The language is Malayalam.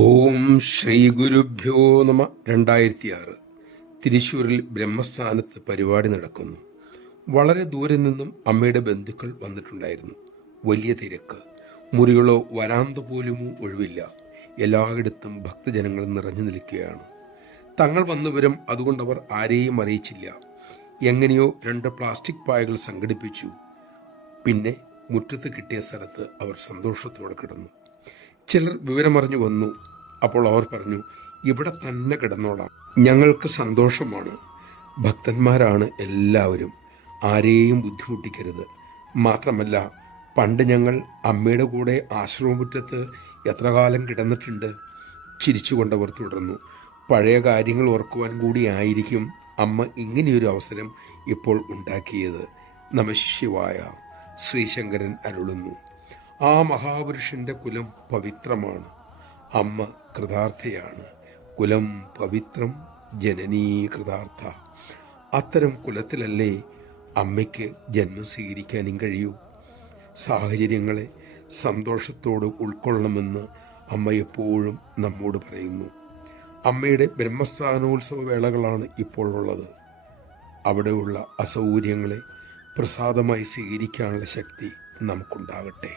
ഓം ശ്രീ ഗുരുഭ്യോ നമ. 2006 തിരുശ്ശൂരിൽ ബ്രഹ്മസ്ഥാനത്ത് പരിപാടി നടക്കുന്നു. വളരെ ദൂരെ നിന്നും അമ്മയുടെ ബന്ധുക്കൾ വന്നിട്ടുണ്ടായിരുന്നു. വലിയ തിരക്ക്, മുറികളോ വരാന്ത പോലുമോ ഒഴിവില്ല. എല്ലായിടത്തും ഭക്തജനങ്ങൾ നിറഞ്ഞു നിൽക്കുകയാണ്. തങ്ങൾ വന്നവരും അതുകൊണ്ടവർ ആരെയും അറിയിച്ചില്ല. എങ്ങനെയോ 2 പ്ലാസ്റ്റിക് പായകൾ സംഘടിപ്പിച്ചു. പിന്നെ മുറ്റത്ത് കിട്ടിയ സ്ഥലത്ത് അവർ സന്തോഷത്തോടെ കിടന്നു. ചിലർ വിവരമറിഞ്ഞു വന്നു. അപ്പോൾ അവർ പറഞ്ഞു, ഇവിടെ തന്നെ കിടന്നോളാം, ഞങ്ങൾക്ക് സന്തോഷമാണ്. ഭക്തന്മാരാണ് എല്ലാവരും, ആരെയും ബുദ്ധിമുട്ടിക്കരുത്. മാത്രമല്ല, പണ്ട് ഞങ്ങൾ അമ്മയുടെ കൂടെ ആശ്രമമുറ്റത്ത് എത്ര കാലം കിടന്നിട്ടുണ്ട്. ചിരിച്ചുകൊണ്ടവർ തുടർന്നു. പഴയ കാര്യങ്ങൾ ഓർക്കുവാൻ കൂടിയായിരിക്കും അമ്മ ഇങ്ങനെയൊരു അവസരം ഇപ്പോൾ ഉണ്ടാക്കിയത്. നമഃശിവായ. ശ്രീശങ്കരൻ അരുളുന്നു. ആ മഹാപുരുഷന്റെ കുലം പവിത്രമാണ്. അമ്മ കൃതാർത്ഥയാണ്. കുലം പവിത്രം, ജനനീ കൃതാർത്ഥ. അത്തരം കുലത്തിലല്ലേ അമ്മയ്ക്ക് ജന്മം സ്വീകരിക്കാനും കഴിയൂ. സാഹചര്യങ്ങളെ സന്തോഷത്തോട് ഉൾക്കൊള്ളണമെന്ന് അമ്മ എപ്പോഴും നമ്മോട് പറയുന്നു. അമ്മയുടെ ബ്രഹ്മസ്ഥാനോത്സവ വേളകളാണ് ഇപ്പോൾ ഉള്ളത്. അവിടെയുള്ള അസൗകര്യങ്ങളെ പ്രസാദമായി സ്വീകരിക്കാനുള്ള ശക്തി നമുക്കുണ്ടാകട്ടെ.